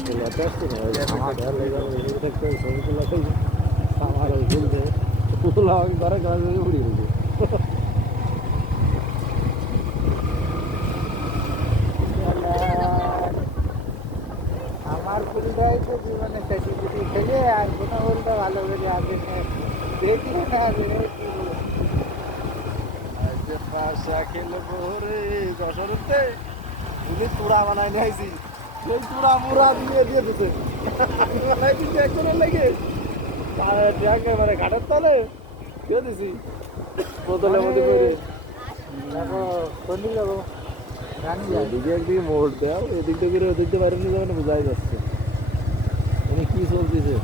আসলে আসছে না আমার থাকতে ছবিগুলো আমার ভুলতে পুতুল আমাকে ঘরে ঘরে উড়িয়ে দিল আমার ফুলটাই তো জীবনে শেষে যদি খেলে আর কোনো ফুলটা ভালো করে আসে দেখি না যে পাশা খেলবো রে যশোরতে তুমি চূড়া বানাই নাইছি সেই চূড়া মুড়া দিয়ে দিয়ে দিতে আমি বানাই দিচ্ছি একজনের লেগে ট্যাঙ্কে মানে ঘাটের তলে দিয়ে দিছি বোতলের মধ্যে করে যাবো কোন দিকে যাবো রানি যাই এদিকে একদিকে মোড় দেও এদিকটা করে ওদিকটা বাইরে নিয়ে যাবে না বোঝাই যাচ্ছে মানে কি চলতেছে